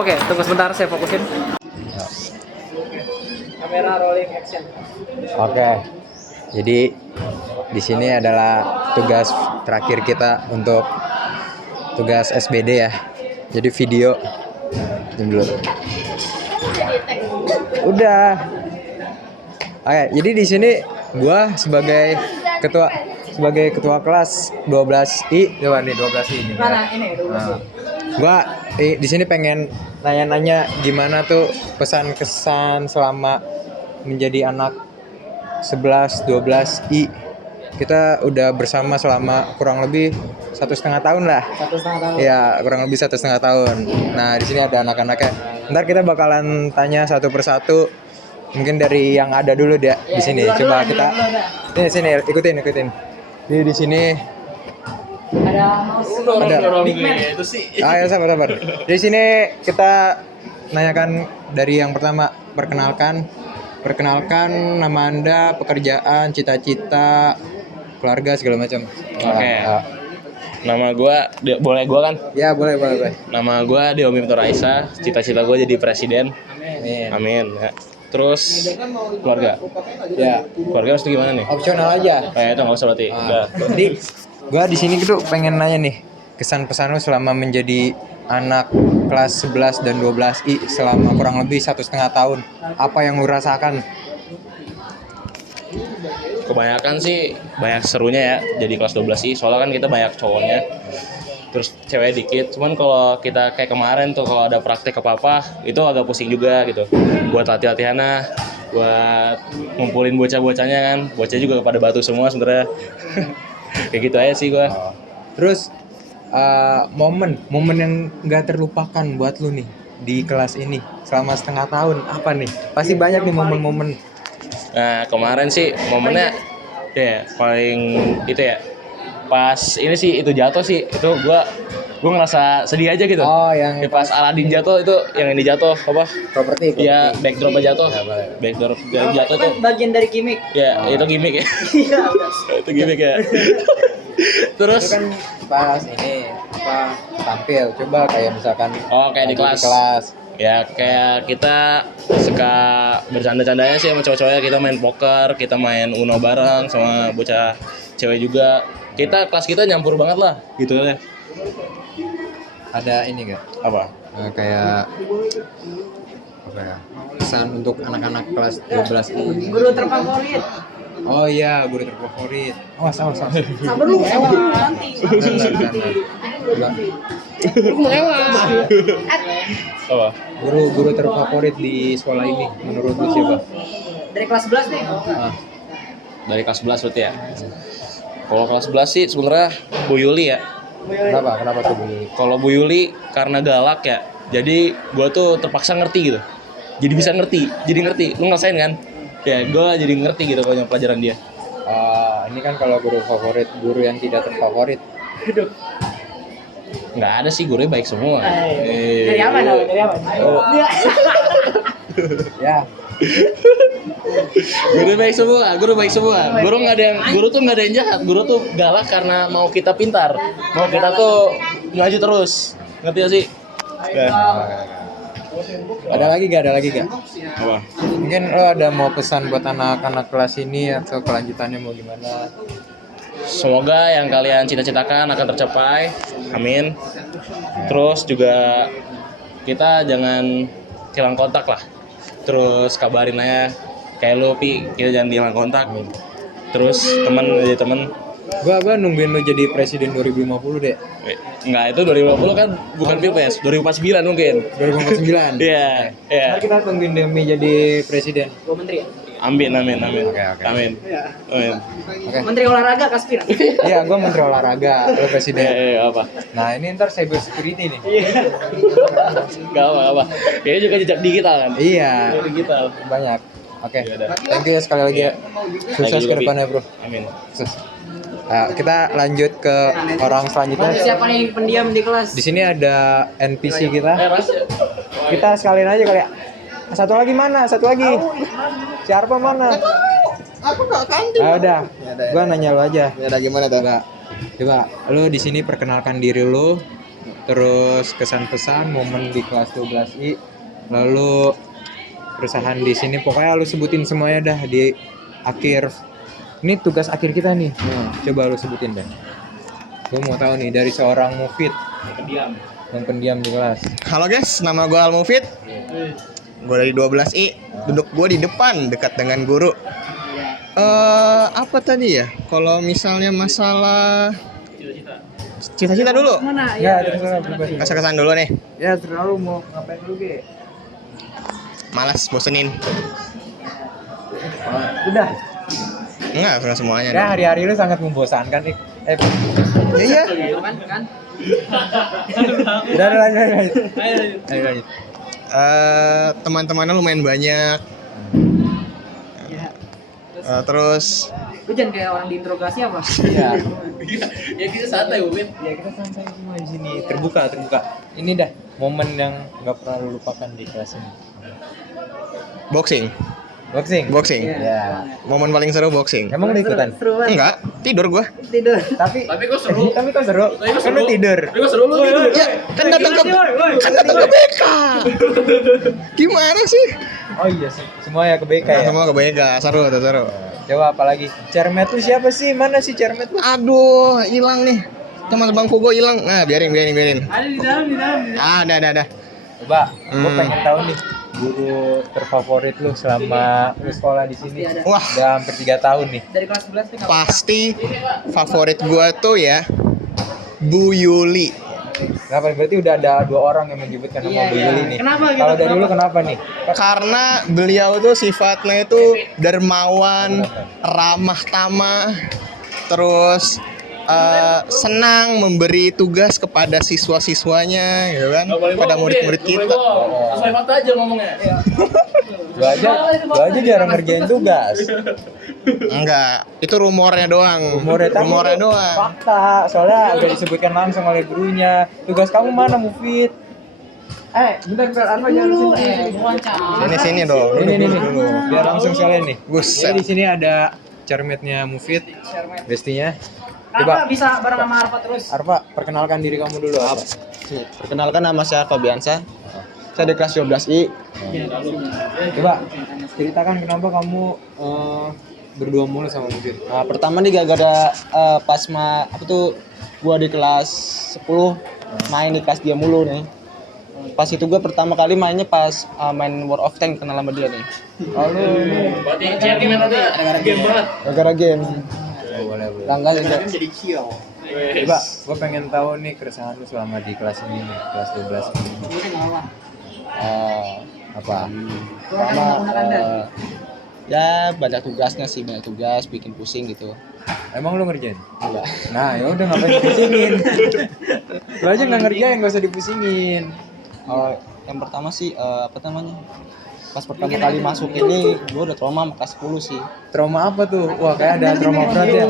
Oke, tunggu sebentar saya fokusin. Kamera rolling action. Oke. Jadi di sini adalah tugas terakhir kita untuk tugas SBD ya. Jadi video. Dulu. Udah. Oke, jadi di sini gua sebagai ketua kelas 12I, coba nih 12I ini. Mana ini? Gua di sini pengen nanya-nanya gimana tuh pesan-kesan selama menjadi anak 11 12I. Kita udah bersama selama kurang lebih 1,5 tahun lah. 1,5 tahun. Ya, kurang lebih 1,5 tahun. Nah, di sini ada anak-anaknya. Ntar kita bakalan tanya satu persatu. Mungkin dari yang ada dulu deh di sini. Coba kita. Sini, ikutin. Di sini ada Big Man. Itu sih. Ayo sabar. Di sini kita nanyakan dari yang pertama, perkenalkan nama Anda, pekerjaan, cita-cita, keluarga segala macam. Oke. Nama gue, boleh gue kan? Ya, boleh. Nama gue Deomi Raisa. Cita-cita gue jadi presiden. Amin. Ya. Terus keluarga. Ya, Keluarga harus gimana nih? opsional aja. Itu nggak usah berarti. Udah. Jadi gua di sini tuh pengen nanya nih, kesan-pesan lu selama menjadi anak kelas 11 dan 12I selama kurang lebih 1,5 tahun. Apa yang lu rasakan? Kebanyakan sih banyak serunya ya jadi kelas 12 sih. Soalnya kan kita banyak cowoknya. Terus cewek dikit. Cuman kalau kita kayak kemarin tuh kalau ada praktek apa-apa itu agak pusing juga gitu. Buat latihannya, buat ngumpulin bocah-bocahnya kan. Bocah juga pada batu semua sebenarnya. Kayak gitu aja sih gua. Terus momen yang nggak terlupakan buat lu nih di kelas ini selama 1,5 tahun apa nih? Pasti banyak nih momen-momen. Nah, kemarin sih momennya ya paling itu ya. Pas ini sih itu jatuh sih. Itu gua ngerasa sedih aja gitu. Oh, yang Ya, pas Aladin jatuh itu yang ini jatuh apa? properti. Ya, backdrop jatuh. Backdrop jatuh tuh. Bagian dari gimmick. Ya, itu gimmick ya. Itu gimmick ya. Terus Itu kan pas ini tampil, coba kayak misalkan kayak di kelas. Ya kayak kita suka bercanda-candanya sih sama cowok-cowoknya. Kita main poker, kita main Uno bareng sama bocah cewek juga. Kelas kita nyampur banget lah gitu ya. Ada ini gak? Apa? Kayak apa ya? Pesan untuk anak-anak kelas 12 ini. Guru terfavorit. Oh iya, guru terfavorit. Oh, sama. Sabar lu, nanti. Apa? Guru terfavorit di sekolah ini menurut lu siapa? Dari kelas 11 nih. Dari kelas 11 berarti ya. Kalau kelas 11 sih sebenarnya Bu Yuli ya. Kenapa tuh Bu? Kalau Bu Yuli karena galak ya. Jadi gua tuh terpaksa ngerti gitu. Jadi bisa ngerti. Lu ngerasain kan? Ya, gua jadi ngerti gitu kalau pelajaran dia. Ini kan kalau guru favorit, guru yang tidak terfavorit. Nggak ada sih, gurunya baik semua. Dari apa dong? Dari apa? Ya, Guru baik semua. Guru tuh nggak ada yang jahat. Guru tuh galak karena mau kita pintar. Mau kita tuh maju terus. Ngerti gak sih? ada lagi gak? Apa? Mungkin lo ada mau pesan buat anak-anak kelas ini atau kelanjutannya mau gimana? Semoga yang kalian cita-citakan akan tercapai. Amin. Terus juga kita jangan hilang kontak lah. Terus kabarin aja. Kayak lu Pi, kita jangan hilang kontak. Terus teman. Gua nungguin lo jadi presiden 2050 deh. Enggak, itu 2050 kan bukan Pilpres, 2049 mungkin. 2049. Iya. Ntar kita tungguin Demi jadi presiden. Gua menteri ya? Amin. Oke. Amin. Oke. Menteri olahraga Kaspir. Iya, gua menteri olahraga, lo presiden. Apa? Nah, ini ntar cyber security nih. Enggak apa. Kayaknya juga jejak digital kan? Iya. Digital. Banyak. Oke. Yaudah. Thank you ya sekali lagi ya. Sukses ke depannya, Bro. Amin. Sukses. Kita lanjut ke orang selanjutnya. Siapa nih pendiam di kelas? Di sini ada NPC kita. Ras. Kita sekalian aja kali ya. Satu lagi mana? Satu lagi. Si Arpa mana? Aku nggak kantin. Udah. Gua nanya lu aja. Ya udah gimana tuh? Coba lu di sini perkenalkan diri lu. terus kesan pesan momen di kelas 12I, lalu keresahan di sini. Pokoknya lu sebutin semuanya dah di akhir. Ini tugas akhir kita nih. Coba lu sebutin dah. Gue mau tahu nih dari seorang Mufid yang pendiam di kelas. Halo guys, nama gue Almufid. Gue dari 12I. Duduk gue di depan dekat dengan guru. Apa tadi ya? Kalau misalnya masalah cita-cita dulu. Mana? Ya, terserah bebas. Kesan dulu nih. Ya, terserah lu mau ngapain dulu, Ge. Malas, bosenin. Udah. Enggak semuanya. Ya, dong. hari-hari lu sangat membosankan, Ik. Iya. Kan? Udah lanjut. Ayo lanjut. Teman-temannya lumayan banyak. Terus Lu jangan kayak orang diinterogasi apa? Iya. Ya kita santai, Ubin. Ya, kita santai semua di sini. Terbuka. Ini dah momen yang nggak pernah lu lupakan di kelas ini. boxing. Boxing. Ya. Momen paling seru boxing. Emang lu ikutan? Seru banget. Enggak, tidur gua. Tidur. Tapi kok seru. Tapi kok seru? Tapi kok Kan lu seru. tidur. Tapi kok seru lu tidur. Ya, kan datang ke BK. Gimana sih? Oh iya, semua ya ke BK Nah, ya. semua ke BK, seru. Coba apa lagi? Cermet lu siapa sih? Mana sih Cermet lu? Aduh, hilang nih. Teman sebangku gua hilang. Nah, biarin. Ada di dalam. Ada. Coba, gue pengen tahu nih guru terfavorit lu selama lu sekolah di sini. Wah. Udah hampir 3 tahun nih. Dari kelas 11 tuh nggak Pasti favorit gua tuh ya Bu Yuli. Kenapa? Berarti udah ada 2 orang yang menyebutkan nama Bu Yuli nih. Kenapa gitu? Kalau dari lu kenapa nih? Karena beliau tuh sifatnya itu dermawan, ramah tamah, terus senang memberi tugas kepada siswa-siswanya, gitu kan, pada murid-murid kita. Sesuai fakta aja ngomongnya. Gua aja jarang ngerjain tugas. Enggak, itu rumornya doang. Rumornya doang. Fakta, soalnya udah disebutkan langsung oleh gurunya. Tugas kamu mana, Mufid? Bentar, Arma jangan dulu. sini. Wawancara. Sini dong. Ini duduk dulu. biar langsung sekalian nih. Buset. Jadi di sini ada cermetnya Mufid, bestinya. Kenapa Coba, bisa bareng sama Arfa terus? Arfa, perkenalkan diri kamu dulu. Arfa. Perkenalkan, nama saya Arfa Biansa. Saya di kelas 12I. Coba ceritakan kenapa kamu berdua mulu sama Mufid. Nah, pertama nih gara-gara gua di kelas 10 main di kelas dia mulu nih. Pas itu gua pertama kali mainnya pas main World of Tanks, kenal sama dia nih. Lalu Berarti CR gimana tuh? Game banget. Gara-gara game. boleh. Langgan juga. Coba, gue pengen tahu nih keresahan lu selama di kelas ini nih, kelas 12 ini. Apa? Pertama ya banyak tugasnya sih, banyak tugas, bikin pusing gitu. Emang lu ngerjain? Enggak. Nah, ya udah ngapain dipusingin? Lu aja nggak ngerjain, gak usah dipusingin. Yang pertama sih pas pertama kali masuk ini gue udah trauma sama kelas 10 sih. Trauma apa tuh? Wah, kayak ada trauma berat ya.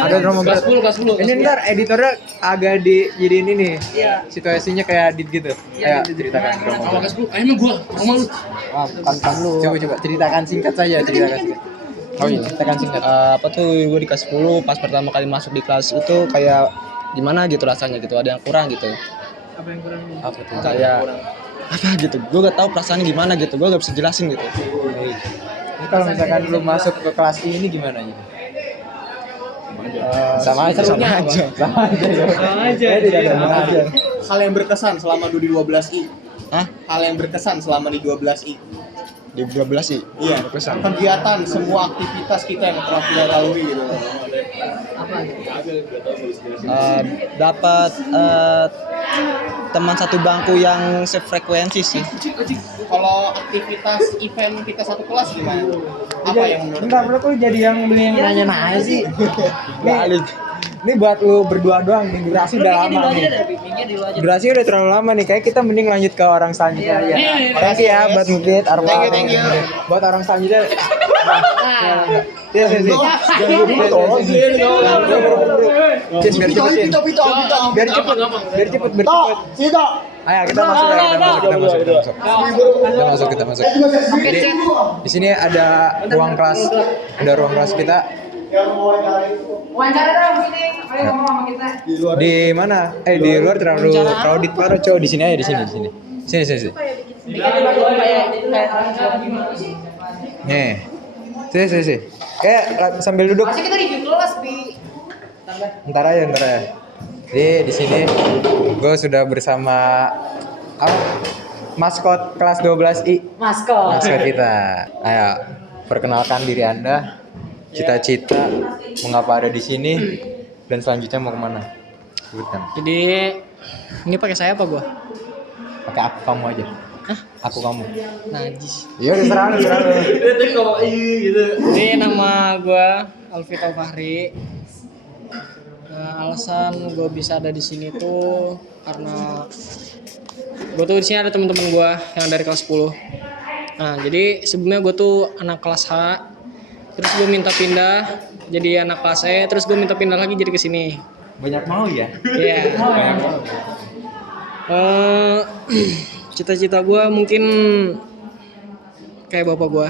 Ada trauma berat. Kelas 10. Ini ntar editornya agak dijadiin ini nih. Situasinya kayak edit gitu. Ayo ceritakan trauma Sama berat. kelas 10. Emang gua sama lu. Wah, kan lu. Coba ceritakan singkat saja, ceritakan singkat. Oh iya, ceritakan singkat. Gue di kelas 10 pas pertama kali masuk di kelas itu kayak gimana gitu rasanya gitu, ada yang kurang gitu. Apa tuh? Kayak apa gitu, gue gak tahu perasaannya gimana gitu, gue gak bisa jelasin gitu. Ini kalau misalkan lu masuk ke kelas ini gimana gitu? Sama aja. Tidak ada aja. Hal yang berkesan selama di 12I. Hah? Hal yang berkesan selama di 12I. Di 12 sih. Iya, kegiatan, semua aktivitas kita yang telah kita lalui gitu. Dapat teman satu bangku yang sefrekuensi sih. Kalau aktivitas event kita satu kelas gimana? Apa yang menurut Enggak, menurut lu jadi yang nanya-nanya sih. Balik. Ini buat lu berdua doang nih, durasi udah lama nih. Durasi udah terlalu lama nih, kayak kita mending lanjut ke orang selanjutnya aja. Thank you ya buat Mufid, Arfa. Thank you. Buat orang selanjutnya. Sini. Biar cepet. Ayo kita masuk. Kita masuk. Jadi di sini ada ruang kelas kita. Wawancara dong sini. Ayo ngomong sama kita. Di mana? Di luar terlalu crowded parah, cow. Di sini aja, di sini. Sini. Nih. Sini. Kayak sambil duduk. Masih kita di kelas, Bi. Ntar aja. Di sini gue sudah bersama maskot kelas 12I. Maskot kita. Ayo, perkenalkan diri Anda. Cita-cita mengapa ada di sini dan selanjutnya mau kemana? Sebutkan. Jadi ini pakai saya apa gua? Pakai aku kamu aja. Hah? Aku kamu. Najis. Iya, serah lu. Jadi nama gua Alvito Fahri. Alasan gua bisa ada di sini tuh karena gua tuh di sini ada teman-teman gua yang dari kelas 10. Nah, jadi sebelumnya gua tuh anak kelas H. Terus gue minta pindah jadi anak kelas E, terus gue minta pindah lagi jadi ke sini. Banyak mau ya? Iya. Cita-cita gue mungkin kayak bapak gue,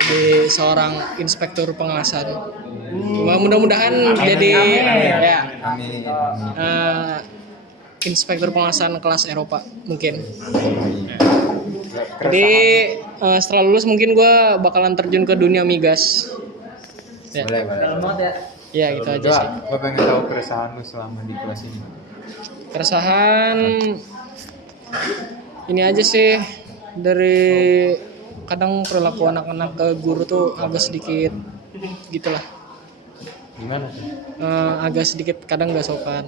jadi seorang inspektur pengawasan. Mudah-mudahan jadi ya Amin. inspektur pengawasan kelas Eropa mungkin. Jadi setelah lulus mungkin gue bakalan terjun ke dunia migas. Ya. Boleh. Dalam banget ya. Ya gitu aja sih. Gue pengen tahu keresahan lu selama di kelas ini. Keresahan ini aja sih, dari kadang perilaku anak-anak ke guru tuh agak sedikit gitulah. Gimana tuh? Agak sedikit kadang gak sopan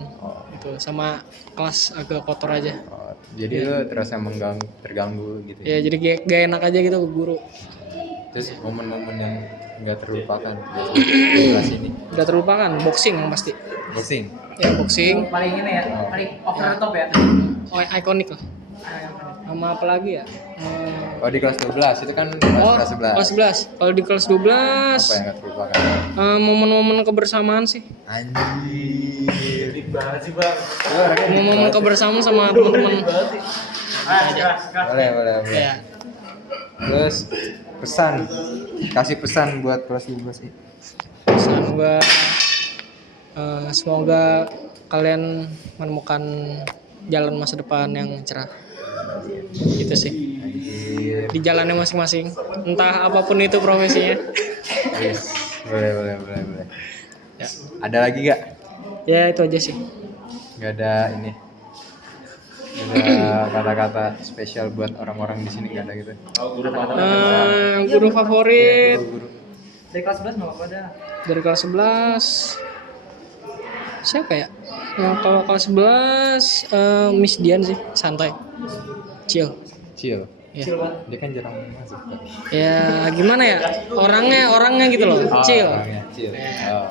gitu, sama kelas agak kotor aja. Jadi lu terasa terganggu gitu. Ya jadi gak enak aja gitu ke guru. Terus momen-momen yang nggak terlupakan di kelas ini. Gak terlupakan boxing yang pasti. Boxing. Ya boxing. Paling ini ya, paling over the top ya. Oh, ikonik lah. Sama apa lagi ya? Oh, di kelas 12 itu kan kelas 11. Kelas 11. Kalau di kelas 12 Apa yang nggak terlupakan? momen-momen kebersamaan sih. Anjir. Momen kebersamaan sama teman-teman. Boleh. Ya. Terus kasih pesan buat kelas 12 ini. Pesan gua semoga kalian menemukan jalan masa depan yang cerah. Gitu sih. Di jalannya masing-masing. Entah apapun itu profesinya. Yes. Boleh. Ya. Ada lagi gak? Ya itu aja sih. Gak ada ini. Gak ada kata-kata spesial buat orang-orang di sini, gak ada gitu. Guru favorit Dari kelas 11 nggak apa-apa dah. dari kelas 11 siapa ya? Kalau kelas 11 Miss Dian sih, santai, chill. Chill. Ya. Dia kan jarang masuk. Ya gimana ya, orangnya gitu loh, chill. Orangnya chill. Oh.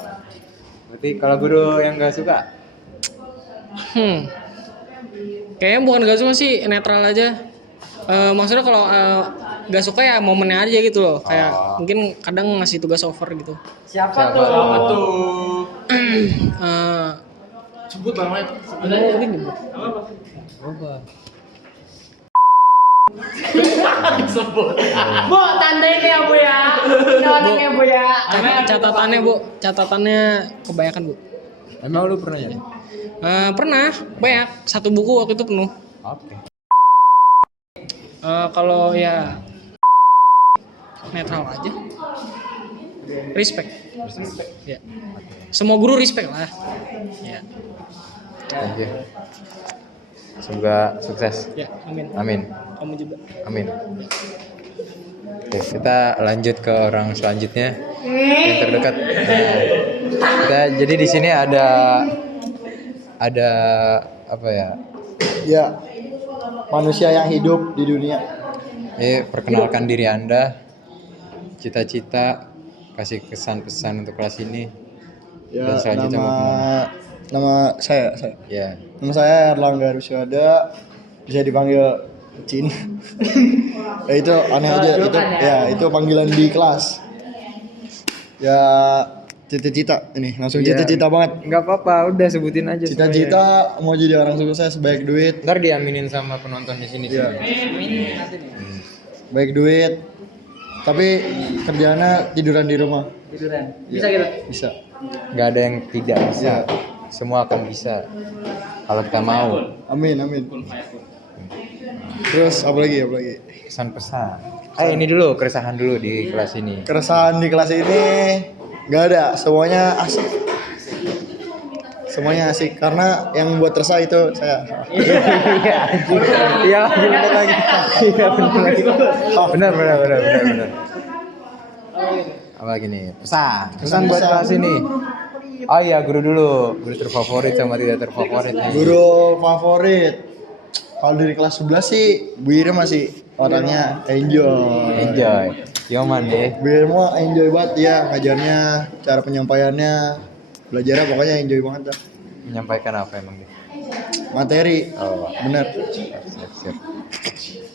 Berarti kalau guru yang gak suka? Kayaknya bukan gak suka sih, netral aja. Maksudnya kalau gak suka ya momennya aja gitu loh. Kayak mungkin kadang ngasih tugas over gitu. Siapa tuh? Sebut namanya. Ada ini bu. Bu, tandain ya Bu ya. Ini orangnya Bu ya. Catatannya kebanyakan bu. Emang lu pernah ya? Pernah, banyak. Satu buku waktu itu penuh. Oke. Kalau ya netral aja. Respect. Ya. Semua guru respect lah. Ya. Thank you. Semoga sukses. Ya, amin. Amin. Kamu juga. Amin. Oke, kita lanjut ke orang selanjutnya yang terdekat. Jadi di sini ada apa ya? Ya, manusia yang hidup di dunia. Perkenalkan diri Anda, cita-cita, kasih kesan-pesan untuk kelas ini. Ya, Dan selanjutnya mau kemana? nama saya. Ya. Nama saya Erlangga Rusyada, bisa dipanggil Cin. Ya itu aneh aja itu. Ya, itu panggilan di kelas. Ya, cita-cita ini langsung cita-cita banget. Nggak apa-apa, udah sebutin aja. Cita-cita mau jadi orang sukses, baik duit, Ntar diaminin sama penonton di sini. Iya. sini. baik duit, Tapi kerjaannya tiduran di rumah. Tiduran. Bisa gitu. Bisa. Nggak ada yang tidak bisa. Ya. Semua akan bisa kalau kita mau. Amin, amin. Terus apa lagi? Pesan-pesan. Ini dulu keresahan dulu di kelas ini. Keresahan di kelas ini nggak ada, semuanya asik. Semuanya asik karena yang buat resah itu saya. Iya, anjing. Iya lagi bener lagi. Iya bener lagi. Oh, benar. Apa lagi nih? Pesan buat kelas ini. Oh iya, guru dulu. Guru terfavorit sama tidak terfavorit nih. Guru favorit. Kalau dari kelas 11 sih Bu Ira masih orangnya enjoy. Yoman deh. Bu Ira mah enjoy banget ya ngajarnya, cara penyampaiannya, belajarnya pokoknya enjoy banget dah. Menyampaikan apa emang nih? Materi. Oh, Bener. siap.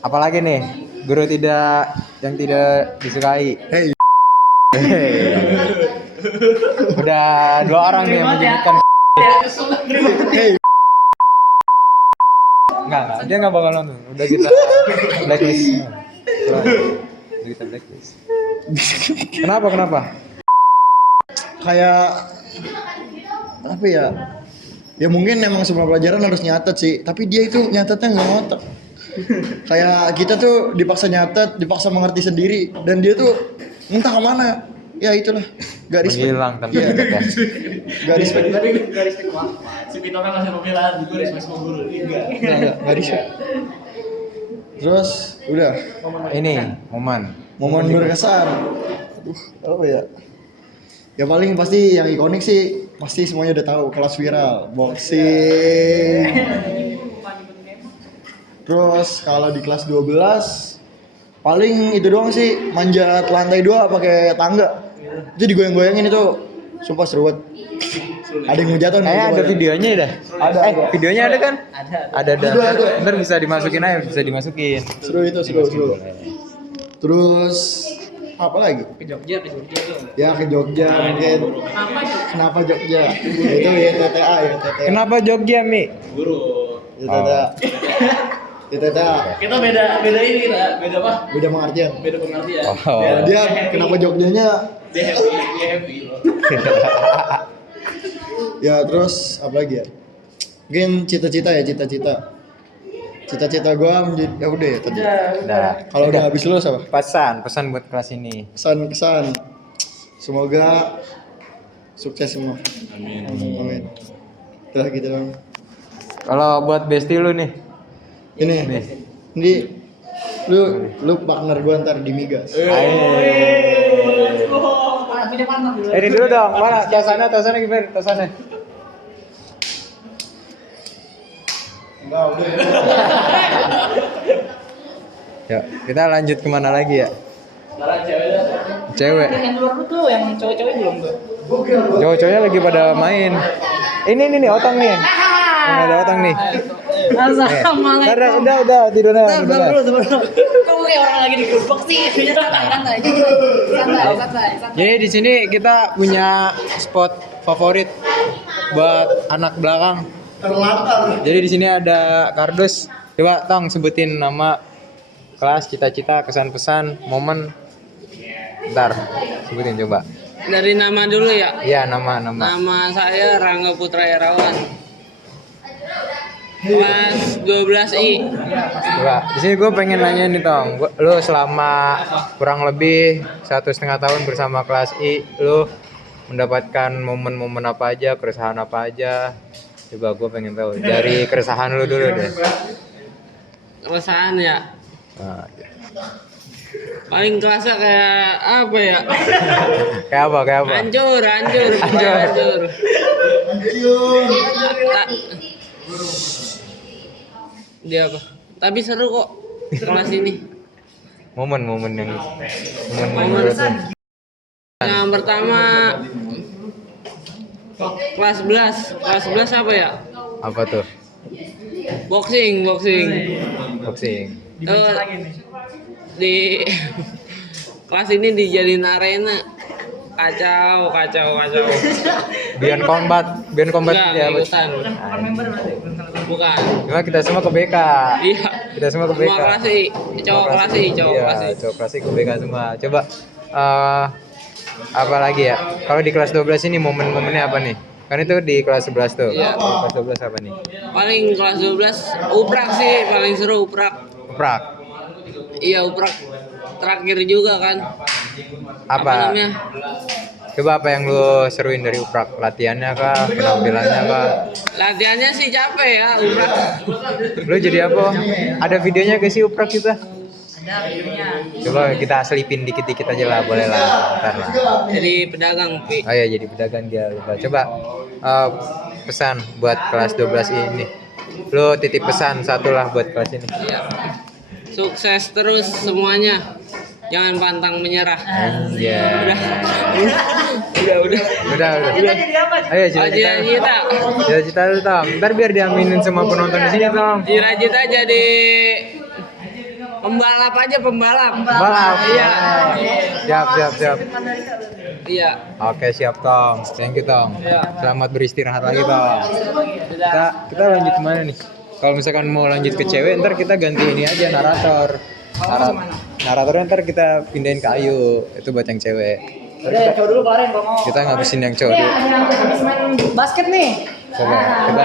Apalagi nih? Guru yang tidak disukai. Hey. Udah 2 orang nih yang menyebutkan. Hey. Enggak, dia nggak bakal nonton. Udah kita blacklist. Udah kita blacklist. Kenapa? Kayak apa ya? Ya mungkin emang semua pelajaran harus nyatet sih, tapi dia itu nyatetnya nggak ngotak. Kayak kita tuh dipaksa nyatet, dipaksa mengerti sendiri, dan dia tuh entah kemana. Ya itulah, gak respect. Menghilang tanpa Iya. nyatet ya. Gak respect. Si Vito kan masih pembelaan gue respect sama guru. Enggak. Gak respect. Terus udah, Ini momen berkesan. Aduh, apa ya? Ya paling pasti yang ikonik sih, pasti semuanya udah tahu, kelas viral, boxing. Terus kalau di kelas 12 paling itu doang sih, manjat lantai 2 pakai tangga. Itu digoyang-goyangin itu, sumpah seru banget. Ada yang mau jatuh nih. Kayaknya coba ada ya. videonya dah. Ada. Videonya ada kan? Ada. Ada. Ntar bisa dimasukin aja, bisa dimasukin. Seru itu, seru. Terus apa lagi? Ke Jogja tuh. Ya ke Jogja mungkin. Kenapa Jogja? Ya, itu YTTA. Kenapa Jogja, Mi? YTTA. YTTA. Kita beda ini lah, beda apa? Beda pengertian. Beda pengertian. Oh. Ya, dia kenapa Jogjanya? Dia happy loh. Ya terus apa lagi ya? Mungkin cita-cita. Cita-cita gua menjadi ya udah ya tadi. Udah. Kalau udah habis lulus apa? Pesan buat kelas ini. Pesan. Semoga sukses semua. Amin. Udah gitu dong. Kalau buat bestie lu nih. Ini lu partner gua ntar di Migas. Ini dulu dong. Mana? Tasannya gimana? Tasannya. Enggak, udah. Ya, kita lanjut kemana lagi ya? Sekarang cewek dah. Cewek. Yang luar lu tuh, yang cowok-cowok belum tuh. Cowok-cowoknya lagi pada main. Ini nih Otang nih. Ada Otang nih. Assalamualaikum. Udah tidurnya. Kamu kayak orang lagi di gerobak sih. Santai. Jadi di sini kita punya spot favorit buat anak belakang. Terlantar. Jadi di sini ada kardus. Coba Tong sebutin nama kelas, cita-cita, kesan-pesan, momen. Bentar, sebutin coba. Dari nama dulu ya. Iya, nama. Nama saya Rangga Putra Irawan. Kelas 12I. Coba, di sini gue pengen nanya nih Tong, lu selama kurang lebih 1,5 tahun bersama kelas I, lu mendapatkan momen-momen apa aja, keresahan apa aja? Coba gue pengen tahu dari keresahan lu dulu deh. Keresahan ya. Nah, Paling kerasa kayak apa ya? kayak apa? Hancur. Dia apa? Tapi seru kok kelas ini. Momen yang Yang pertama kelas 11 apa ya? apa tuh? Boxing. Di kelas ini dijadiin arena. Kacau. Beyond combat Enggak, ya. ikutan. Bukan. Cuma kita semua ke BK. Iya. Kita semua ke BK. Semua kelas I, cowok kelas I, cowok Iya, kelas I. cowok kelas I ke BK semua. Coba apa lagi ya? Kalau di kelas 12 ini momen-momennya apa nih? Kan itu di kelas 11 tuh. Iya. Di kelas 12 apa nih? Paling kelas 12 uprak sih, paling seru uprak. Uprak. Iya uprak terakhir juga kan. Apa? Namanya? Coba apa yang lu seruin dari uprak? Latihannya kah? Penampilannya kah? Latihannya sih capek ya uprak. Lu jadi apa? Ada videonya ke sih uprak kita? Coba kita selipin dikit-dikit aja lah, boleh lah. Ntar lah. Jadi pedagang, Pi. Oh ya, jadi pedagang dia lupa. Coba pesan buat kelas 12 ini. Lu titip pesan satu lah buat kelas ini. Iya. Sukses terus semuanya. Jangan pantang menyerah. Iya. Udah. Udah. Ayo cita-cita. Cita-cita. Cita-cita lu Tom. Ntar biar diaminin semua penonton di sini Tom. Cita-cita jadi pembalap aja, pembalap. Balap. Iya. Siap. Iya. Oke siap Tom. Thank you Tom. Iya. Selamat beristirahat lagi Tom. Kita lanjut kemana nih? Kalau misalkan mau lanjut ke cewek, ntar kita ganti ini aja narator. Naratornya ntar kita pindahin ke Ayu. Itu buat yang cewek. Udah, cowok dulu kemarin kalau mau. Kita ngabisin yang cowok Ini dulu. ada yang habis main basket nih. Coba kita.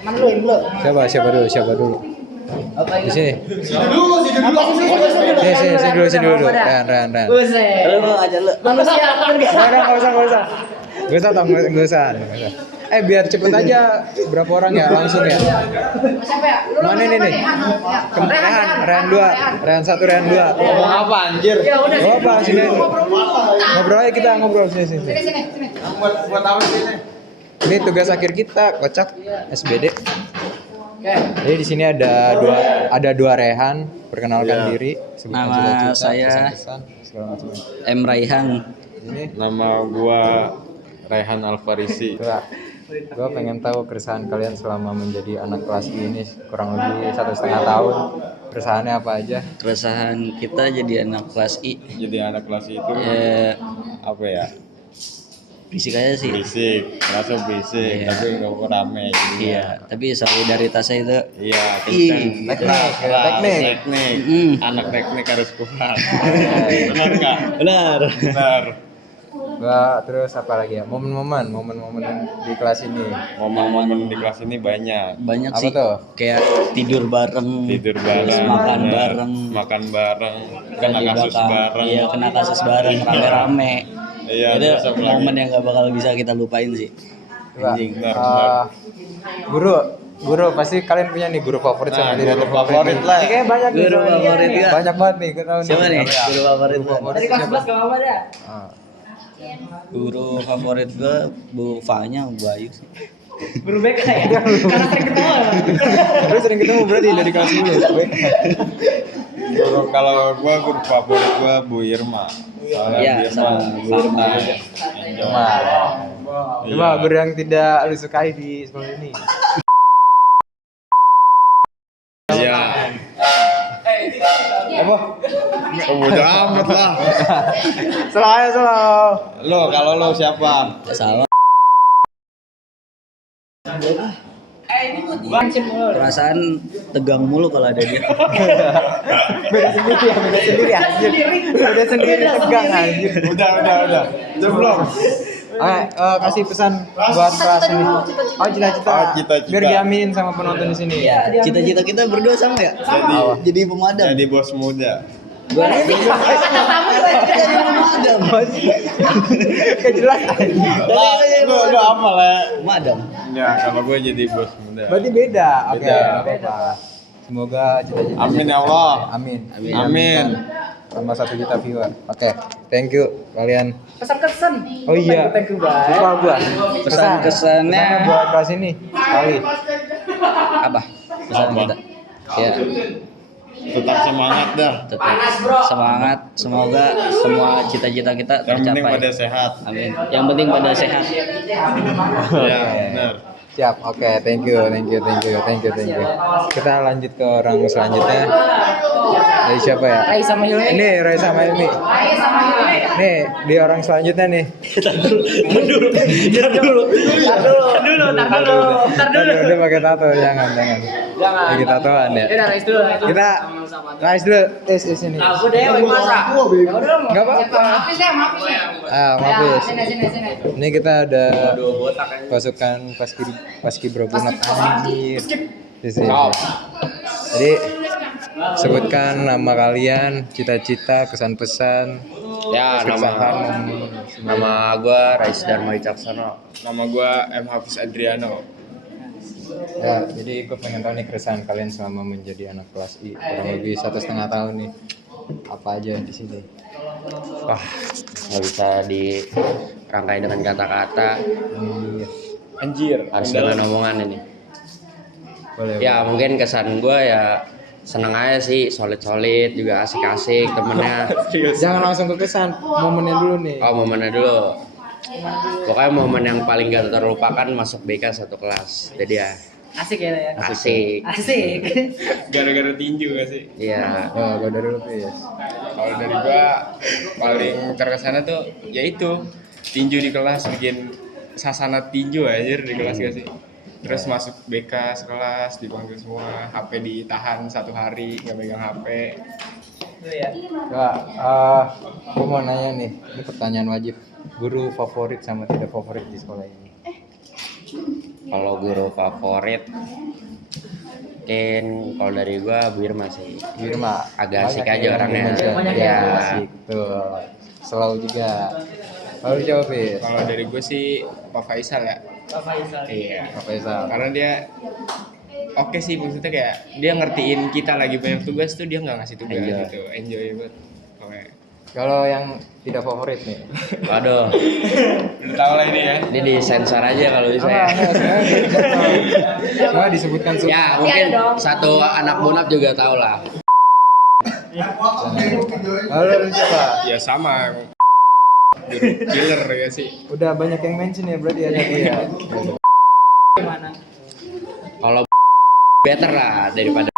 Man dulu, ini dulu. Siapa dulu? Di sini. Sini Sini dulu. Ran. Buset. Lu aja lu. Manusia Nggak usah. Nggak usah. Biar cepet aja. Berapa orang ya? Langsung ya. Siapa ya? Lu Mana ini nih? Rehan 2. Rehan 1, Rehan 2. Ngomong apa anjir? Ya udah. Oh, apa sini? Ngobrol aja kita sini. Sini. Buat apa sih ini? Ini tugas akhir kita, kocak SBD. Oke. Jadi di sini ada dua Rehan, perkenalkan diri, sebutkan Nama cita-cita, saya pesan-pesan, segala macam. M. Raihan. Ini Nama gua Raihan Alfarisi. gua pengen tahu keresahan kalian selama menjadi anak kelas ini kurang lebih 1,5 tahun. Keresahannya apa aja? Keresahan kita jadi anak kelas I. Jadi anak kelas itu apa ya? Berisik aja sih. Berisik, merasa berisik, Iya. tapi nggak rame. Iya, tapi solidaritasnya itu Iya, Ih, teknik. Anak teknik harus kuat. Benar nggak? benar. Benar. Gua terus apa lagi ya? Momen-momen di kelas ini. Momen-momen di kelas ini banyak. Banyak Apa sih. tuh? Kayak tidur bareng. Tidur terus bareng, makan ya. bareng. Makan bareng, kena di kasus belakang. bareng. Iya, kena kasus bareng rame-rame. Iya, Itu terus apa lagi? momen yang gak bakal bisa kita lupain sih. Coba, Anjing. Benar. guru pasti kalian punya nih guru favorit sama Nah, tidak guru favorit nih. lah. Ini kayaknya banyak nih, Guru soalnya. favorit ya. Banyak banget nih, gue tahu Siapa nih? Guru favorit gua? Dari kelas 11 ke apa dah? Ah. Guru favorit gua Bu Fanya, Bu Ayu sih. Guru BK ya? Karena sering ketemu. Lu sering ketemu berarti dari kelas 10. Kalau gua guru favorit gua Bu Irma. Soalnya Iya, Bu Irma sama Bu Irma. santai. Coba guru yang tidak lu sukai di sekolah ini. Iya. Apa? Bodo amat lah. Selalu. Lo kalau lo siapa? Gak salah. Bancin mulu. Perasaan tegang mulu kalau ada dia. Beda sendiri anjir. Beda sendiri tegang anjir. Udah. Belum. Kasih pesan buat kelas ini. Oh, cita-cita. Oh, cita-cita. Biar diaminin sama penonton di sini. Iya, cita-cita kita berdua sama ya? Jadi pemadam. Jadi bos muda. Gua jadi pemadam. Kayak jelas anjir. Lo apa lah? Pemadam. Ya kalau gue jadi bos muda. Berarti beda. Oke, Beda. nggak apa-apa. Semoga cita-cita. Amin ya Allah. Amin. Amin. Sama 1 juta viewer. Oke, thank you kalian. Pesan-kesan. Oh iya. Thank you, Bang. Lupa gua. Pesan-kesannya- buat kelas ini sekali. Apa? Pesan kita. Ya, Tetap semangat dah. tetap semangat. Semoga semua cita-cita kita Yang penting tercapai. pada sehat. Amin. Yang penting pada sehat. Ya benar. Siap, oke, thank you. Kita lanjut ke orang selanjutnya. Dari siapa ya? Rai sama Hilmi. Ini Rai sama Hilmi. Nih, di orang selanjutnya nih. Tar dulu. Udah pakai tato, jangan. Lagi tatoan ya. Udah Rais dulu. Kita Rais dulu, tes sini. Aku deh, masa. Nggak apa-apa. Maafis ya. Maaf. Sini. Ini kita ada pasukan paski berpunat anjir. Di sini. Jadi sebutkan nama kalian, cita-cita, kesan-pesan. Ya, nama gua Rais Dharma Wicaksono. Nama gua M. Hafiz Adriano. Ya, jadi gue pengen tahu nih keresahan kalian selama menjadi anak kelas I kurang lebih 1,5 tahun nih. Apa aja di sini? Wah, nggak bisa dirangkai dengan kata-kata. Anjir. Harus dengan omongan ini. Boleh. Ya mungkin kesan gue ya seneng aja sih, solid juga asik-asik temennya. Jangan langsung ke kesan, momennya dulu nih. Oh momennya dulu. Pokoknya momen yang paling gak terlupakan masuk BK satu kelas. Jadi ya Asik ya. asik. Gara-gara tinju gak sih? Iya. Oh, gue dari lu Pis. Kalau dari gua paling terkesannya tuh yaitu tinju di kelas, bikin sasana tinju aja di kelas gak sih? Terus masuk BK sekelas dipanggil semua, HP ditahan 1 hari nggak megang HP. Kak, gue mau nanya nih, ini pertanyaan wajib. Guru favorit sama tidak favorit di sekolah ini? Kalau guru favorit mungkin kalau dari gua Bu Irma sih. Irma. Agak asik Banyak aja orangnya. Banyak Ya. asik tuh. Selalu juga. Lalu jawab Pis. Kalau dari gue sih Pak Faisal ya. Iya. Pak Faisal. Karena dia oke sih, maksudnya kayak dia ngertiin kita lagi banyak tugas tuh dia nggak ngasih tugas Enjoy. gitu. Enjoy banget. Oke. Kalau yang tidak favorit nih. Waduh, Udah tau lah ini ya. ini disensor aja kalau bisa ya. Semua disebutkan semua. Ya mungkin satu anak Munaf juga tahu lah. Lalu siapa? Ya sama. Guru killer ya sih. Udah banyak yang mention ya berarti ada dia. Kalau better lah daripada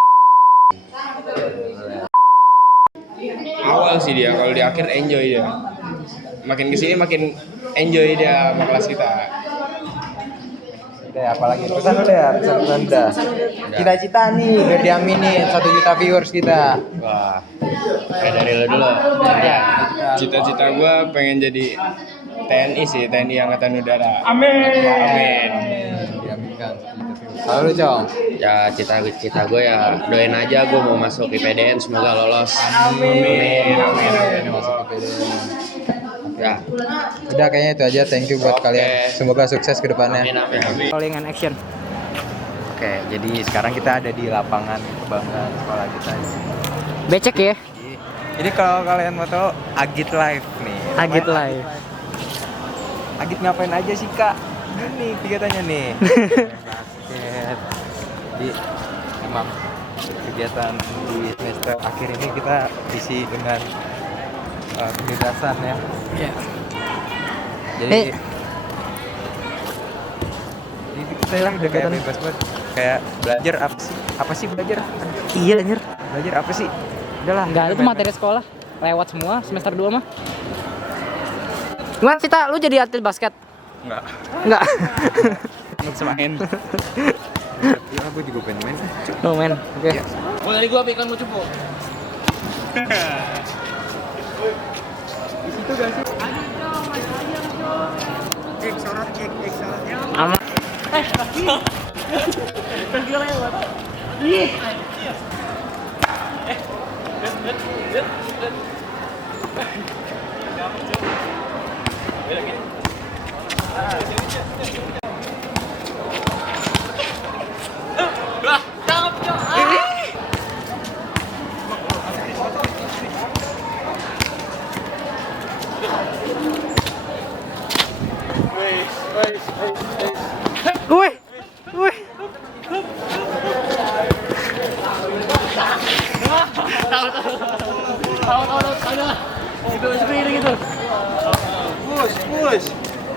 Awal sih dia, kalau di akhir enjoy dia. Makin kesini makin enjoy dia sama kelas kita. Udah apalagi pesan udah. Cita-cita nih biar diaminin 1 juta viewers kita. wah kayak dari lo dulu. Ya. Cita-cita gue pengen jadi TNI sih, TNI Angkatan Udara. Amin. Diaminkan. Lalu Cong. Ya cita gue ya doain aja gue mau masuk IPDN, semoga lolos. Amin. Masuk ke PDN. Ya. Udah kayaknya itu aja. Thank you buat Oke. kalian. Semoga sukses ke depannya. Amin. Rolling and action. Oke, jadi sekarang kita ada di lapangan kebanggaan sekolah kita. Becek ya. Jadi kalau kalian mau tahu Agit Live nih. Agit Namanya Live. Agit ngapain aja sih Kak? Gini kegiatannya nih. Basket. Jadi emang kegiatan di semester akhir ini kita isi dengan kebebasan ya. Iya. Jadi kita lah udah kayak bebas banget. Kayak belajar apa sih belajar? Iya anjir. Belajar apa sih? Udahlah. Enggak ada tuh materi sekolah. Lewat semua semester 2 mah. Gimana Cita, lu jadi atlet basket? Enggak. Semakin. Ya aku juga pengen main. No man. Oke. Mau dari gua ikan mau cupu. Aman. Wih.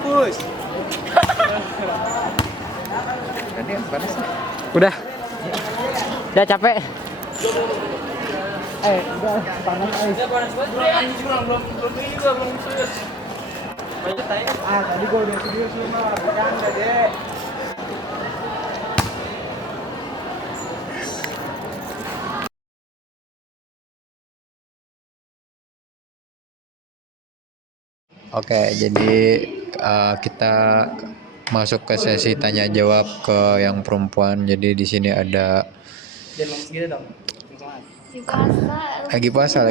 Wih. Udah. Udah capek. Oke, jadi kita masuk ke sesi tanya jawab ke yang perempuan. Jadi di sini ada lagi puasa.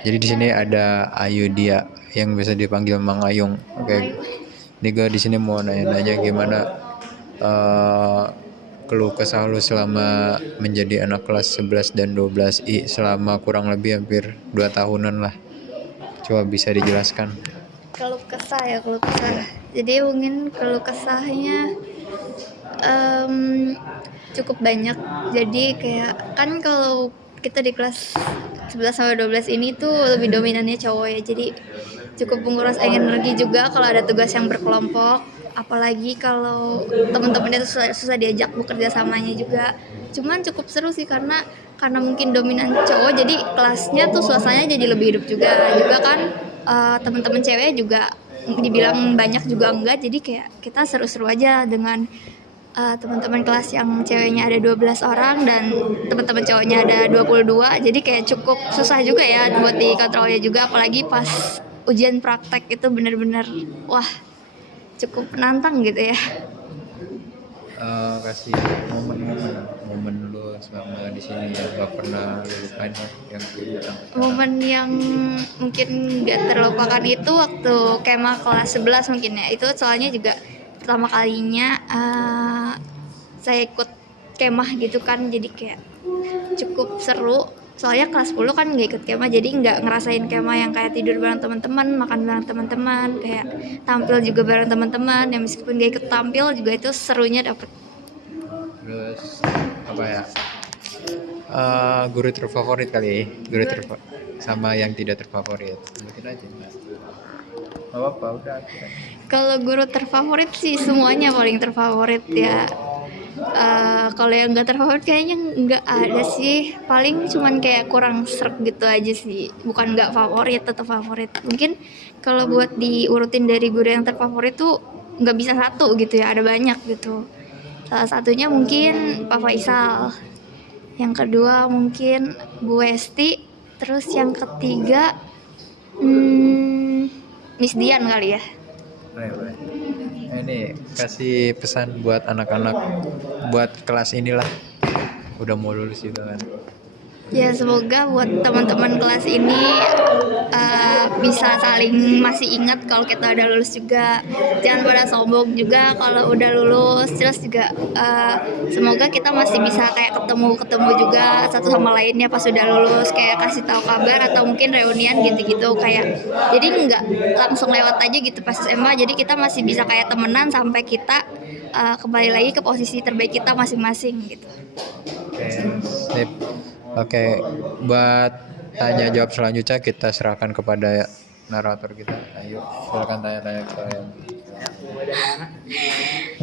Jadi di sini ada Ayu Dia yang bisa dipanggil Mang Ayung. Oke. Niga di sini mau nanya-nanya gimana keluh kesah lu selama menjadi anak kelas 11 dan 12 I selama kurang lebih hampir 2 tahunan lah. Coba bisa dijelaskan. Keluh kesah. Jadi mungkin keluh kesahnya cukup banyak. Jadi kayak kan kalau kita di kelas 11 sampai 12 ini tuh lebih dominannya cowok ya. Jadi cukup menguras energi juga kalau ada tugas yang berkelompok. Apalagi kalau teman-temannya tuh susah diajak bekerja samanya juga. Cuman cukup seru sih karena mungkin dominan cowok jadi kelasnya tuh suasananya jadi lebih hidup juga kan teman-teman cewek juga dibilang banyak juga enggak, jadi kayak kita seru-seru aja dengan teman-teman kelas yang ceweknya ada 12 orang dan teman-teman cowoknya ada 22, jadi kayak cukup susah juga ya buat dikontrolnya juga, apalagi pas ujian praktek itu bener-bener wah cukup menantang gitu ya. Kasih momen lu selama di sini yang gak pernah lu lupain yang Momen yang mungkin gak terlupakan itu waktu kemah kelas 11 mungkin ya. Itu soalnya juga pertama kalinya saya ikut kemah gitu kan, jadi kayak cukup seru. Soalnya kelas 10 kan gak ikut kemah, jadi gak ngerasain kemah yang kayak tidur bareng teman-teman, makan bareng teman-teman, kayak tampil juga bareng teman-teman. Ya meskipun gak ikut tampil juga itu serunya dapet. Terus apa ya? Guru terfavorit kali, sama yang tidak terfavorit. Mungkin aja. Gak apa-apa, udah. Kalau guru terfavorit sih semuanya paling terfavorit ya. Kalau yang nggak terfavorit kayaknya nggak ada sih, paling cuman kayak kurang sreg gitu aja sih, bukan nggak favorit, tetap favorit. Mungkin kalau buat diurutin dari guru yang terfavorit tuh nggak bisa satu gitu ya, ada banyak gitu. Salah satunya mungkin Pak Faisal, yang kedua mungkin Bu Westi, terus yang ketiga Miss Dian kali ya. Boleh. Ini kasih pesan buat anak-anak buat kelas inilah, udah mau lulus gitu kan. Ya semoga buat teman-teman kelas ini bisa saling masih ingat kalau kita udah lulus juga. Jangan pada sombong juga kalau udah lulus. Terus juga semoga kita masih bisa kayak ketemu juga satu sama lainnya pas udah lulus, kayak kasih tahu kabar atau mungkin reunian gitu-gitu kayak. Jadi nggak langsung lewat aja gitu pas SMA. Jadi kita masih bisa kayak temenan sampai kita kembali lagi ke posisi terbaik kita masing-masing gitu. Sip. Oke, buat tanya jawab selanjutnya kita serahkan kepada narator kita. Ayo, silakan tanya-tanya ke kalian.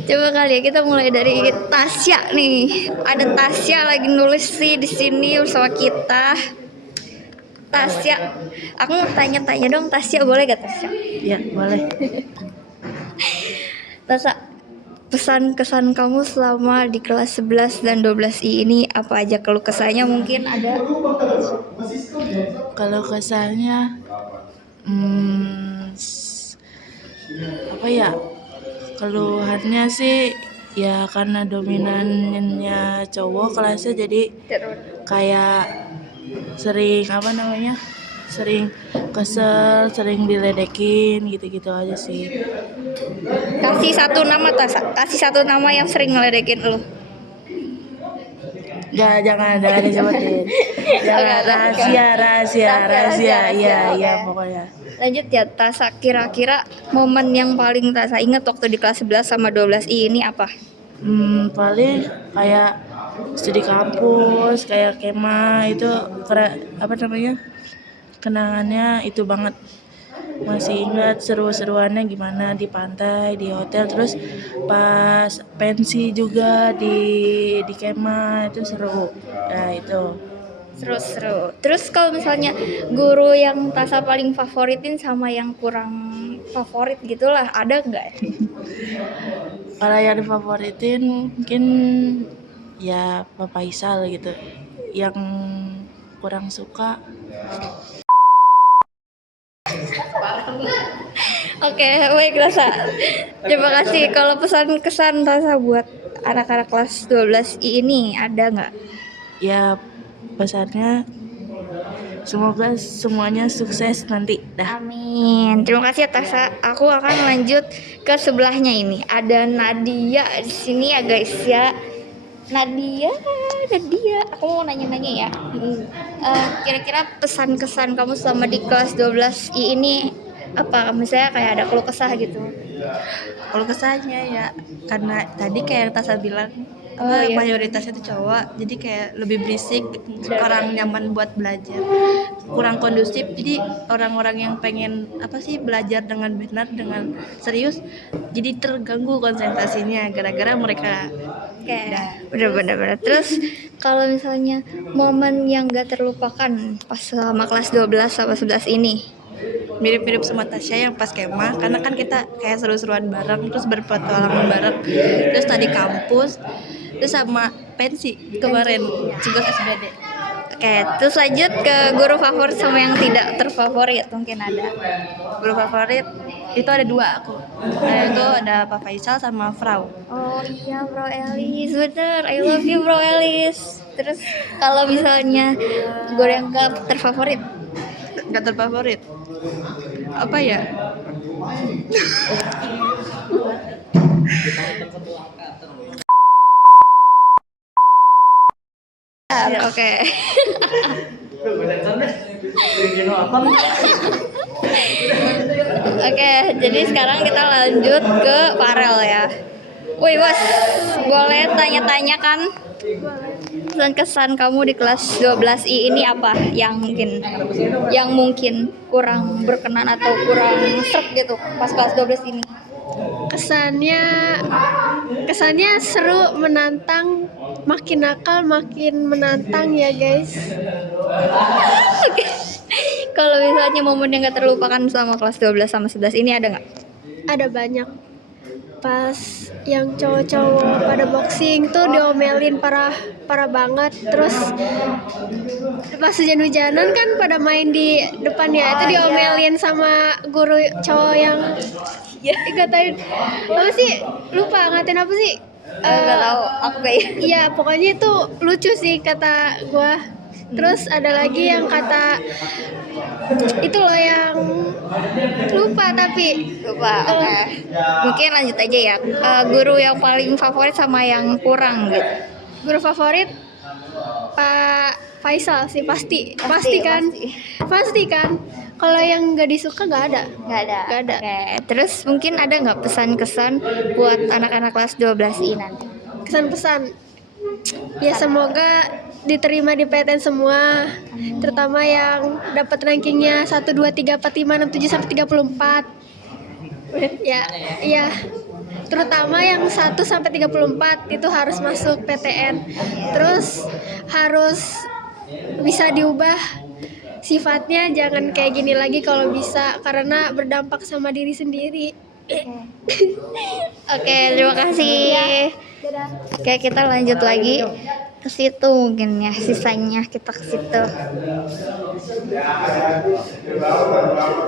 Coba kali ya kita mulai dari Tasya nih. Ada Tasya lagi nulis sih di sini bersama kita. Tasya, aku mau tanya-tanya dong Tasya, boleh gak Tasya? Ya, boleh. Tasya, pesan kesan kamu selama di kelas 11 dan 12 I ini apa aja, keluh kesahnya mungkin ada? Kalau kesannya apa ya, keluhannya sih ya karena dominannya cowok kelasnya, jadi kayak sering sering kesel, sering diledekin gitu-gitu aja sih. Kasih satu nama Tasya, kasih satu nama yang sering ngeledekin lo. Jangan disebutin. Jangan, rahasia. Iya pokoknya. Lanjut ya Tasya, kira-kira momen yang paling Tasya ingat waktu di kelas 11 sama 12 I ini apa? Paling kayak studi kampus, kayak kemah itu kenangannya itu banget. masih ingat seru-seruannya gimana di pantai, di hotel, terus pas pensi juga di kemah itu seru. Nah itu. Seru-seru. Terus kalau misalnya guru yang Tasa paling favoritin sama yang kurang favorit gitulah, ada nggak? Kalau yang difavoritin mungkin ya Pak Faisal gitu. Yang kurang suka Oke, baik Tasa. Terima kasih. Kalau pesan kesan Tasa buat anak-anak kelas 12I ini ada nggak? ya pesannya semoga semuanya sukses nanti dah. Amin. Terima kasih ya Tasa. Aku akan lanjut ke sebelahnya ini. Ada Nadia di sini ya guys ya. Nadia. Aku mau nanya-nanya ya. Kira-kira pesan kesan kamu selama di kelas 12I ini apa? Misalnya kayak ada keluh kesah gitu. Kalau kesannya ya karena tadi kayak yang Tasa bilang Iya. mayoritasnya itu cowok, jadi kayak lebih berisik, kurang nyaman buat belajar, kurang kondusif. Jadi orang-orang yang pengen belajar dengan benar, dengan serius, jadi terganggu konsentrasinya gara-gara mereka. Kayak bener-bener. Terus kalau misalnya momen yang gak terlupakan pas selama kelas 12 sama 11 ini. Mirip-mirip sama Tasya yang pas kemah, karena kan kita kayak seru-seruan bareng, terus berpetualangan bareng, terus tadi kampus, terus sama pensi kemarin juga SBD. Oke, terus lanjut ke guru favorit sama yang tidak terfavorit mungkin ada. Guru favorit itu ada 2 aku. Itu ada Pak Faisal sama Frau. Oh iya, Bro Elis, bener. I love you, Bro Elis. Terus kalau misalnya guru yang gak terfavorit, Gak terfavorit. Apa ya? oke. Oke, jadi sekarang kita lanjut ke Farel ya. Woi bos, boleh tanya-tanya kan? Kesan kamu di kelas 12I ini apa yang mungkin kurang berkenan atau kurang srek gitu pas kelas 12 ini? Kesannya seru, menantang, makin nakal, makin menantang ya guys. Oke. Kalau misalnya momen yang gak terlupakan selama kelas 12 sama 11 ini ada nggak? Ada banyak. Pas yang cowok-cowok pada boxing tuh diomelin parah banget. Terus pas hujan-hujanan kan pada main di depan ya, itu diomelin sama guru cowok yang ngatain apa sih, lupa ngatain apa sih, Nggak tahu, aku kayak iya pokoknya itu lucu sih kata gua. Terus ada lagi yang kata itu loh yang lupa. Oke. Mungkin lanjut aja ya. Guru yang paling favorit sama yang kurang gitu. Guru favorit Pak Faisal sih, pasti kan. Kalau yang nggak disuka nggak ada. Oke. Terus mungkin ada nggak pesan-kesan buat anak-anak kelas 12 ini nanti? Kesan-pesan ya semoga diterima di PTN semua, terutama yang dapat rankingnya 1, 2, 3, 4, 5, 6, 7 sampai 34. Ya, terutama yang 1 sampai 34 itu harus masuk PTN. Terus harus bisa diubah sifatnya, jangan kayak gini lagi kalau bisa, karena berdampak sama diri sendiri. Oke, terima kasih. Oke, kita lanjut lagi ke situ mungkin ya, sisanya kita ke situ.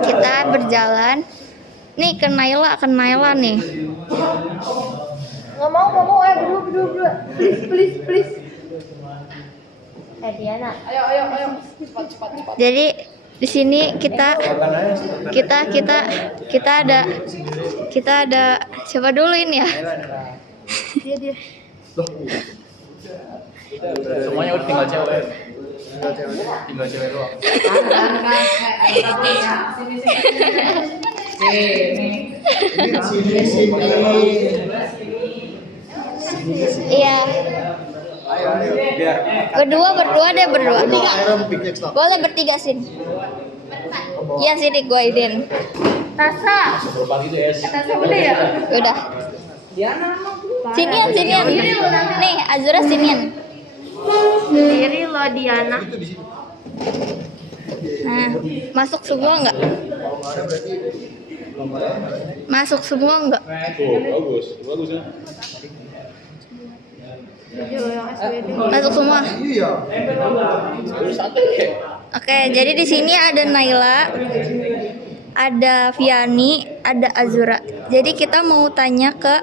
Kita berjalan. Nih ke Naila nih. Nggak mau, berdua. Please. Diana. Ayo. Cepat. Jadi di sini kita ada siapa dulu ini ya? Dia. Semuanya udah tinggal cewek. Doang. Iya. Berdua deh. Boleh bertiga sini. Iya sih dik, gue idin. Tasa. Tasa udah ya? Udah. Sinian. Nih, Azura sinian. Sendiri lo Diana. Nah, masuk semua enggak? Masuk semua enggak? Bagus ya. Masuk semua. Oke, jadi di sini ada Naila, ada Viani, ada Azura. Jadi kita mau tanya ke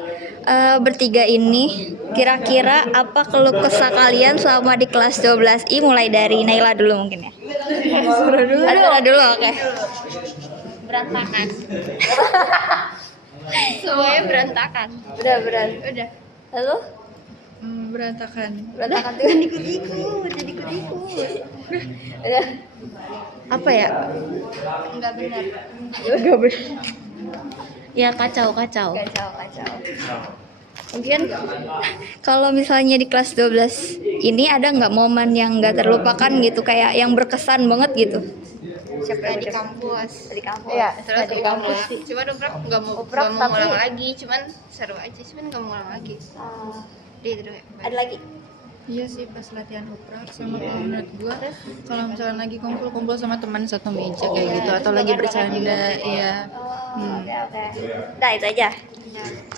bertiga ini, kira-kira apa keluh kesah kalian selama di kelas 12I, mulai dari Naila dulu mungkin ya. Azura dulu, oke. Berantakan. Semuanya berantakan. Udah. Lalu? Berantakan. Berantakan tuh. Jadi ikut. Udah. Apa ya? Enggak benar. Ya kacau. Mungkin kalau misalnya di kelas 12 ini ada nggak momen yang nggak terlupakan gitu, kayak yang berkesan banget gitu? Siapa di kampus? Di kampus. Iya, Terus di kampus. Cuma udah nggak mau tapi- ngulang lagi, cuman seru aja, cuman nggak mau ngulang lagi. Ada lagi? Iya sih, pas latihan uprak sama kalau menurut gua kalau misalnya lagi kumpul-kumpul sama teman satu meja kayak gitu atau lagi bercanda, iya. Oke. Nah, itu aja.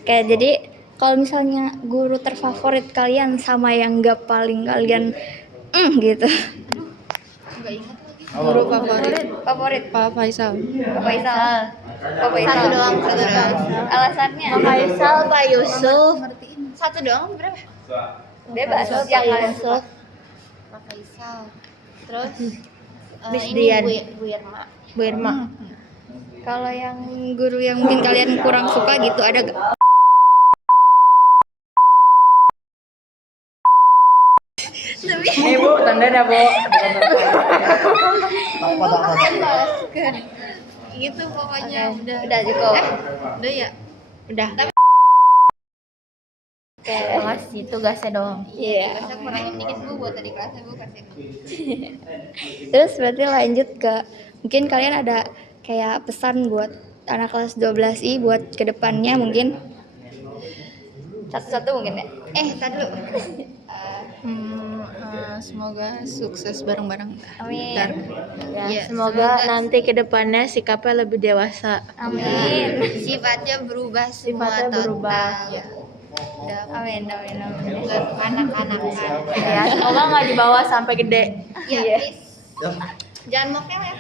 Oke, jadi kalau misalnya guru terfavorit kalian sama yang nggak paling kalian gitu. Nggak ingat lagi. Guru Favorit Pak Faisal. Pak Faisal. Satu doang. Alasannya? Pak Faisal, Pak Yusuf. Satu doang berapa? Bebas yang kalian suka. Pak Faisal. Terus Miss ini Dian. Bu Irma. Bu Irma. Kalau yang guru yang mungkin kalian kurang suka gitu ada gak? Bu, tanda dah, Bu. Gitu pokoknya Udah cukup. udah ya. Udah. Kasih tugasnya doang. Iya. Saya kurangin dikit Bu buat tadi kelasnya Bu kasih. Terus berarti lanjut ke, mungkin kalian ada kayak pesan buat anak kelas 12I buat kedepannya mungkin? Satu-satu mungkin ya? Tadi dulu. Semoga sukses bareng-bareng. Amin. Ya, semoga nanti kedepannya sikapnya lebih dewasa. Amin. Sifatnya berubah semua Sifatnya berubah. Udah Amin. bukan anak-anak kan. Ya, semoga nggak dibawa sampai gede. Iya, please. Jangan mokel ya.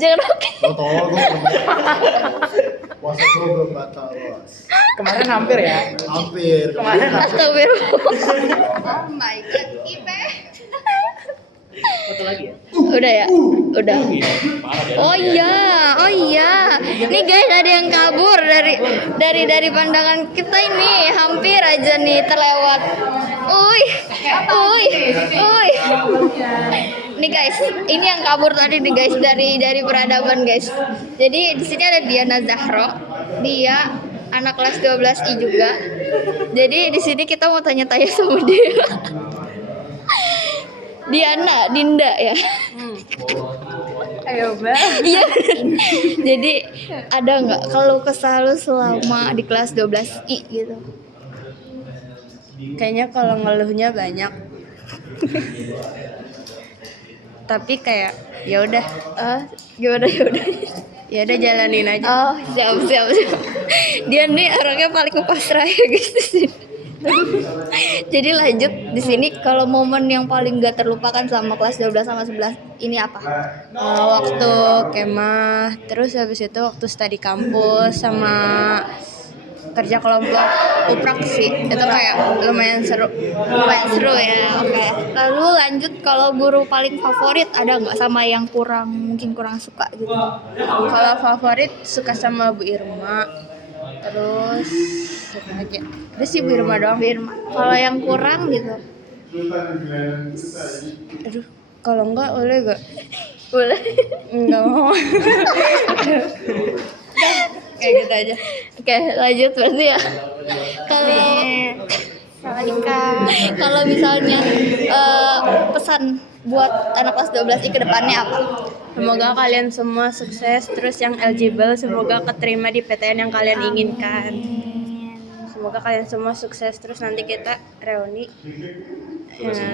Jangan oke. Tolong gue puasa gue belum batal bos. Kemarin hampir ya. Hampir. Astagfirullah. Oh my god, Ipe. Foto lagi ya? Udah ya? Udah. Oh iya. Nih guys, ada yang kabur dari pandangan kita ini. Hampir aja nih terlewat. Uy. Nih guys, ini yang kabur tadi nih guys dari peradaban guys. Jadi di sini ada Diana Zahro. Dia anak kelas 12I juga. Jadi di sini kita mau tanya-tanya sama dia. Dinda ya. Ayo, Mbak. Iya. Jadi ada nggak kalau kesal lu selama di kelas 12I gitu? Kayaknya kalau ngeluhnya banyak. Tapi kayak ya udah, Gimana ya udah? ya udah jalanin aja. Oh, siap. Dia nih orangnya paling pasrah ya guys di sini. Jadi lanjut di sini, kalau momen yang paling gak terlupakan sama kelas 12 sama 11 ini apa? Waktu kemah, terus habis itu waktu studi kampus sama kerja kelompok uprak sih. Itu kayak lumayan seru. Ya. Oke. Lalu lanjut, kalau guru paling favorit ada nggak, sama yang mungkin kurang suka gitu? Kalau favorit suka sama Bu Irma. Terus siapa lagi? Terus si Bu Irma doang. Kalau yang kurang gitu? Aduh, kalau enggak boleh gak? Boleh. Enggak mau. Kayak gitu aja. Oke, lanjut berarti ya. Kalau misalnya pesan buat anak kelas 12 ke depannya apa? Semoga kalian semua sukses, terus yang eligible semoga keterima di PTN yang kalian inginkan. Semoga kalian semua sukses, terus nanti kita reuni.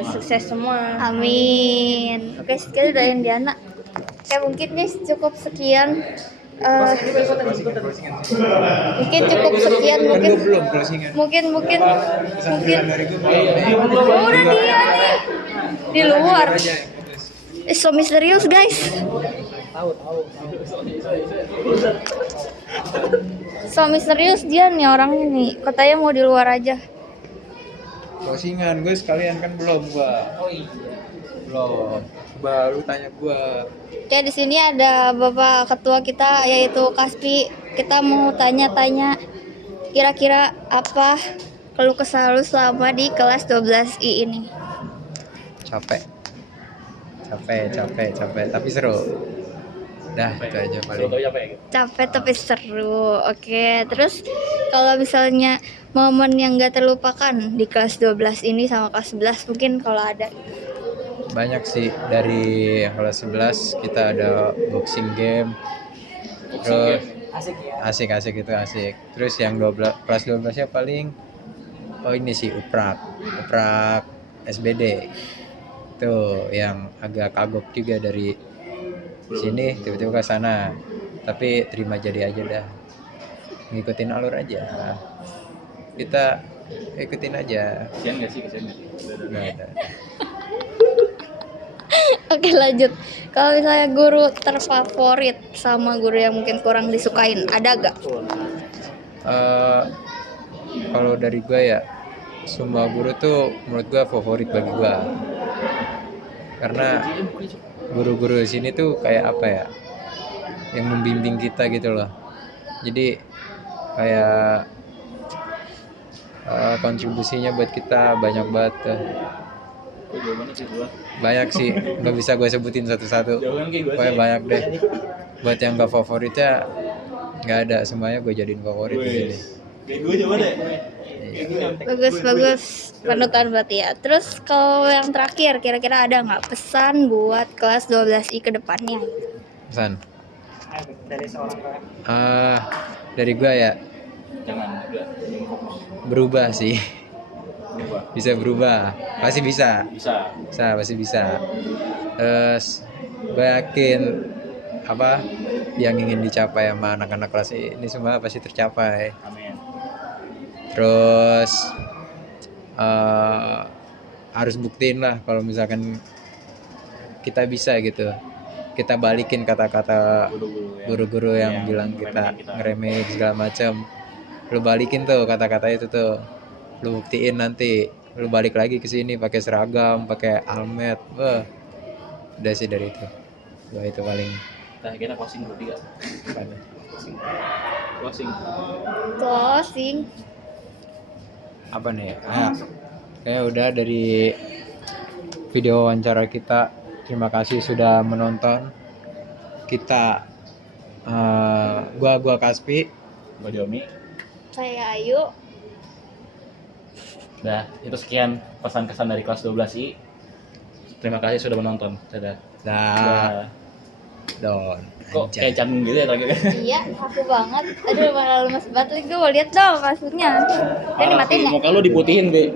Sukses semua. Amin. Oke, sekian dari Diana. Oke, mungkin guys cukup sekian. Mungkin cukup sekian, mungkin oh, udah dia nih di luar. So misterius guys. So misterius dia nih orangnya nih. Katanya mau di luar aja. Closingan gue sekalian kan belum. Baru tanya gua. Oke, di sini ada Bapak Ketua kita yaitu Kaspi. Kita mau tanya-tanya kira-kira apa keluh kesah lu selama di kelas 12I ini? Capek tapi seru. Dah itu aja paling. Capek tapi seru. Oke, terus kalau misalnya momen yang gak terlupakan di kelas 12 ini sama kelas 11 mungkin kalau ada. Banyak sih, dari yang kelas 11 kita ada boxing game. Terus asik itu asik. Terus yang 12 kelas 12 nya paling ini sih uprak SBD. Tuh yang agak kagok juga dari sini tiba-tiba ke sana. Tapi terima jadi aja dah. Ngikutin alur aja. Kita ikutin aja. Kasian enggak sih? Nggak ada. Oke, lanjut. Kalau misalnya guru terfavorit sama guru yang mungkin kurang disukain, ada gak? Kalau dari gue ya, semua guru tuh menurut gue favorit bagi gue. Karena guru-guru di sini tuh kayak apa ya, yang membimbing kita gitu loh. Jadi kayak kontribusinya buat kita banyak banget. Banyak sih, nggak bisa gue sebutin satu-satu. Pokoknya banyak deh. Buat yang nggak favoritnya nggak ada, semuanya gue jadiin favorit di sini. Bagus panutan berarti ya. Terus kalau yang terakhir kira-kira ada nggak pesan buat kelas 12I ke depannya? Pesan? Dari gue ya, berubah sih. Bisa berubah, pasti bisa. Pasti bisa. Terus gue yakin apa yang ingin dicapai sama anak-anak kelas ini semua pasti tercapai. Amin. Terus harus buktiin lah kalau misalkan kita bisa gitu. Kita balikin kata-kata guru-guru yang bilang kita ngeremehin segala macam. Lu balikin tuh kata-kata itu tuh. Lu buktiin nanti, lu balik lagi ke sini pakai seragam, pakai almet. Wah. Udah sih dari itu. Wah, itu paling. Nah, kita closing bertiga. Closing. Apa nih? Kayak udah dari video wawancara kita. Terima kasih sudah menonton. Kita gua Kaspi, gua Diomi. Saya Ayu. Nah, itu sekian pesan-kesan dari kelas 12I. Terima kasih sudah menonton. Dadah. Don. Kok kayak canggung gitu ya terakhir? Iya, aku banget. Aduh, malah lemes banget. Gue mau lihat dong maksudnya. Dan dimatiin ya? Muka lu diputihin, Be.